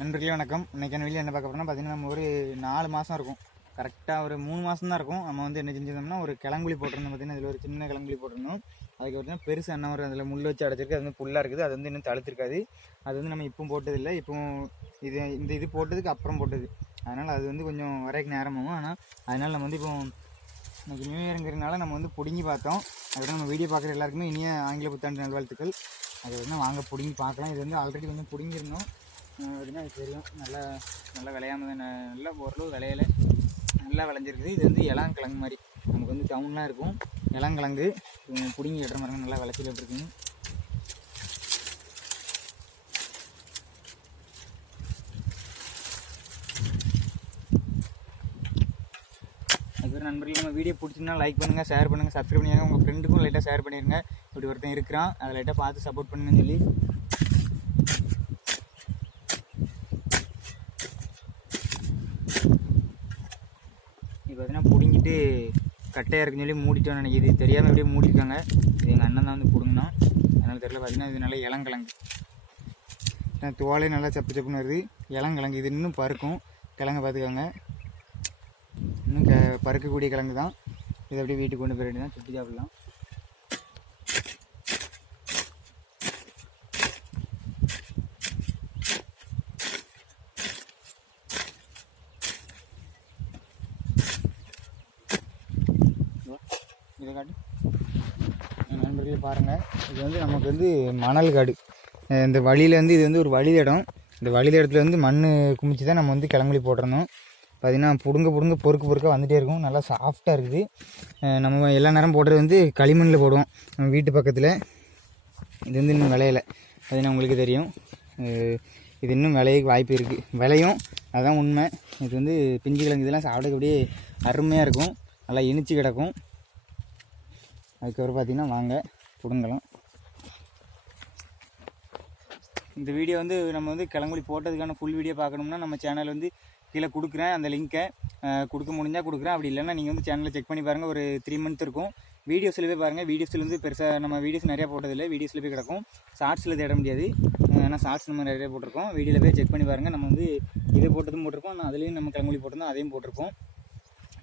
நண்பர்களே வணக்கம். இன்றைக்கான வீடியோ என்ன பார்க்க போகிறோம்னா பார்த்தீங்கன்னா நம்ம ஒரு 4 மாதம் இருக்கும், கரெக்டாக ஒரு 3 மாதம் தான் இருக்கும். நம்ம வந்து என்ன செஞ்சிருந்தோம்னா ஒரு கிழங்குழி போட்டிருந்தோம். பார்த்தீங்கன்னா இதில் ஒரு சின்ன கிழங்குழி போட்டிருந்தோம். அதுக்கு பார்த்தீங்கன்னா பெருசு என்ன ஒரு அதில் முள் வச்சு அடைச்சிருக்கு. அது வந்து புல்லாக இருக்குது. அது வந்து இன்னும் தழுத்திருக்காது. அது வந்து நம்ம இப்பவும் போட்டதில்லை. இப்போவும் இது போட்டதுக்கு அப்புறம் போட்டது. அதனால் அது வந்து கொஞ்சம் வரைக்கும் நேரமாகும். ஆனால் அதனால் நம்ம வந்து இப்போ இன்றைக்கி நியூ இயருங்கிறதுனால நம்ம வந்து பிடுங்கி பார்த்தோம். அதோட நம்ம வீடியோ பார்க்குற எல்லாருக்குமே இனிய ஆங்கில புத்தாண்டு நல்வாழ்த்துக்கள். அது வந்து வாங்க பிடுங்கி பார்க்கலாம். இது வந்து ஆல்ரெடி வந்து பிடுங்கிருந்தோம் அப்படின்னா அது தெரியும். நல்லா விளையாமல் தான் நல்லா ஓரளவு விளையலை நல்லா விளைஞ்சிருக்குது. இது வந்து இளங்கிழங்கு மாதிரி நமக்கு வந்து டவுன்லாம் இருக்கும். இளங்கிழங்கு பிடுங்கி கட்டுற மாதிரி நல்லா விளைச்சல் இருக்குங்க. அதுக்கு நண்பர்கள் நம்ம வீடியோ பிடிச்சிருந்தா லைக் பண்ணுங்கள், ஷேர் பண்ணுங்கள், சப்ஸ்கிரைப் பண்ணிடுங்க. உங்கள் ஃப்ரெண்டுக்கும் லைட்டாக ஷேர் பண்ணிடுங்க. இப்படி ஒருத்தன் இருக்கிறான், அதை லைட்டாக பார்த்து சப்போர்ட் பண்ணுங்கன்னு சொல்லி இப்போ பார்த்தீங்கன்னா பிடுங்கிட்டு கட்டையாக இருக்குன்னு சொல்லி மூடிட்டோன்னு நினைக்கிது. தெரியாமல் எப்படியே மூடிருக்காங்க. இது எங்கள் அண்ணன் தான் வந்து பிடுங்கினோம். அதனால் தெரியல. பார்த்தீங்கன்னா இது நல்லா இளங்கிழங்கு, தோலே நல்லா சப்பு சப்புன்னு வருது. இளங்கிழங்கு இது இன்னும் பருக்கும். கிழங்கு பார்த்துக்கோங்க, இன்னும் பருக்கக்கூடிய கிழங்கு தான். இதை அப்படியே வீட்டுக்கு கொண்டு போய் வேண்டியதான், சுற்றி சாப்பிடலாம். இதை காட்டு நண்பர்களே பாருங்கள். இது வந்து நமக்கு வந்து மணல் காடு. இந்த வழியிலேருந்து இது வந்து ஒரு வழி இடம். இந்த வழி இடத்துல வந்து மண் குமிச்சு தான் நம்ம வந்து கிழங்குழி போட்டுறணும். பார்த்திங்கன்னா பொறுக்க பொறுக்க வந்துகிட்டே இருக்கும். நல்லா சாஃப்டாக இருக்குது. நம்ம எல்லா நேரம் போடுறது வந்து களிமண்ணில் போடுவோம் நம்ம வீட்டு பக்கத்தில். இது வந்து இன்னும் விளையலை, அது உங்களுக்கு தெரியும். இது இன்னும் விளையக்கு வாய்ப்பு இருக்குது, விளையும், அதுதான் உண்மை. இது வந்து பிஞ்சு கிழங்கு இதெல்லாம் சாப்பிடக்கு அப்படியே அருமையாக இருக்கும், நல்லா இனிச்சு கிடக்கும். அதுக்கப்புறம் பார்த்திங்கன்னா வாங்க பிடுங்கலாம். இந்த வீடியோ வந்து நம்ம வந்து கிழங்குழி போட்டதுக்கான ஃபுல் வீடியோ பார்க்கணும்னா நம்ம சேனல் வந்து கீழே கொடுக்குறேன். அந்த லிங்க்கை கொடுக்க முடிஞ்சால் கொடுக்குறேன். அப்படி இல்லைன்னா நீங்கள் வந்து சேனலில் செக் பண்ணி பாருங்கள். ஒரு 3 மந்த் இருக்கும். வீடியோஸில் போய் பாருங்கள். வீடியோஸில் வந்து பெருசாக நம்ம வீடியோஸ் நிறையா போட்டதில்லை. வீடியோஸில் போய் கிடக்கும். ஷார்ட்ஸில் தேட முடியாது, ஏன்னா ஷார்ட்ஸ் நம்ம நிறைய போட்டிருக்கோம். வீடியோவில் போய் செக் பண்ணி பாருங்கள். நம்ம வந்து இதை போட்டதும் போட்டிருக்கோம், ஆனால் அதுலேயும் நம்ம கிழங்குழி போட்டிருந்தோம், அதையும் போட்டிருப்போம்.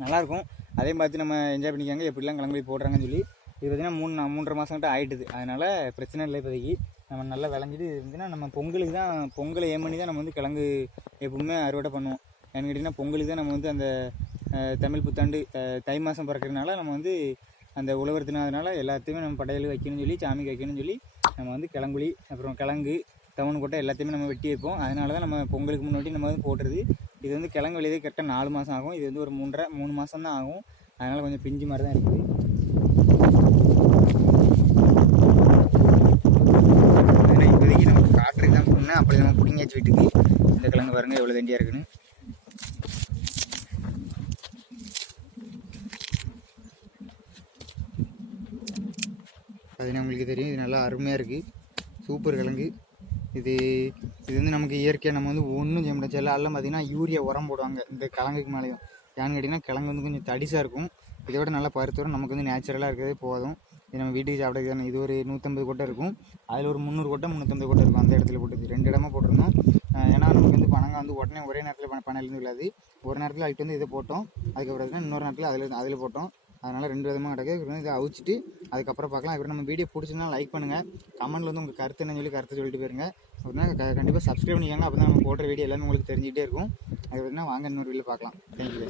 நல்லாயிருக்கும். அதையும் பார்த்து நம்ம என்ஜாய் பண்ணிக்காங்க எப்படிலாம் கிழங்குழி போடுறாங்கன்னு சொல்லி. இது பார்த்திங்கன்னா 3.5 மாதம் கிட்ட ஆகிட்டுது. அதனால் பிரச்சனை இல்லை. இப்போதைக்கு நம்ம நல்லா விளைஞ்சிட்டு இருந்துச்சுன்னா நம்ம பொங்கலை ஏம் பண்ணி தான் நம்ம வந்து கிழங்கு எப்பவுமே அறுவடை பண்ணுவோம். ஏன்னு கேட்டிங்கன்னா பொங்கலுக்கு தான் நம்ம வந்து அந்த தமிழ் புத்தாண்டு தை மாதம் பிறக்கிறதுனால நம்ம வந்து அந்த உழவர் தினத்தினால எல்லாத்தையுமே நம்ம படையல் வைக்கணும்னு சொல்லி, சாமிக்கு வைக்கணும்னு சொல்லி நம்ம வந்து கிழங்குழி அப்புறம் கிழங்கு தவன் கொட்டை எல்லாத்தையுமே நம்ம வெட்டி வைப்போம். அதனால தான் நம்ம பொங்கலுக்கு முன்னாடி நம்ம வந்து போட்டுறது. இது வந்து கிழங்கு விளையதே கரெக்டாக 4 மாதம் ஆகும். இது வந்து ஒரு 3 மாதம் தான் ஆகும். அதனால் கொஞ்சம் பிஞ்சு மாதிரி தான் இருக்குது. இப்போதைக்கு நம்ம காட்டுறதுக்கு தான் போனேன். அப்படி நம்ம பிடிங்காச்சு வீட்டுக்கு. இந்த கிழங்கு பாருங்கள் எவ்வளோ தண்டியாக இருக்குன்னு. பார்த்தீங்கன்னா உங்களுக்கு தெரியும், இது நல்லா அருமையாக இருக்குது. சூப்பர் கிழங்கு. இது வந்து நமக்கு இயற்கையாக நம்ம வந்து ஒன்றும் செய்ய முடியாது. எல்லாம் பார்த்திங்கன்னா யூரியா உரம் போடுவாங்க இந்த கிழங்குக்கு மேலேயும். ஏன்னு கேட்டிங்கன்னா கிழங்கு வந்து கொஞ்சம் தடிசாக இருக்கும். இதை விட நல்லா பருத்தோரம் நமக்கு வந்து நேச்சுரலாக இருக்கிறதே போதும். இது நம்ம வீட்டுக்கு சாப்பிட்றதுக்கான. இது ஒரு 150 கொட்டை இருக்கும். அதில் ஒரு 300 கொட்டை 350 கொட்டை இருக்கும். அந்த இடத்துல போட்டது 2 இடமா போட்டிருந்தோம். ஏன்னா நமக்கு வந்து பனங்க வந்து உடனே ஒரே நேரத்தில் பனையிலேருந்து விழாது. ஒரு நேரத்தில் அதுக்கு வந்து இதை போட்டோம், அதுக்கப்புறம் இன்னொரு நேரத்தில் அதில் போட்டோம். அதனால் 2 விதமாக கிடக்கு. இதை அவிச்சிட்டு அதுக்கப்புறம் பார்க்கலாம். அதுக்கப்புறம் நம்ம வீடியோ பிடிச்சிருந்தா லைக் பண்ணுங்கள். கமெண்ட்டில் வந்து உங்கள் கருத்து என்னன்னு சொல்லி கருத்து சொல்லிட்டு போயிருங்க. அப்படின்னா கண்டிப்பாக சப்ஸ்கிரைப் பண்ணிக்கோங்க. அப்போ தான் நம்ம போடுற வீடியோ எல்லாமே உங்களுக்கு தெரிஞ்சுக்கிட்டே இருக்கும். அது பார்த்தீங்கன்னா வாங்க இன்னொரு வீடியோ பார்க்கலாம். தேங்க்யூ.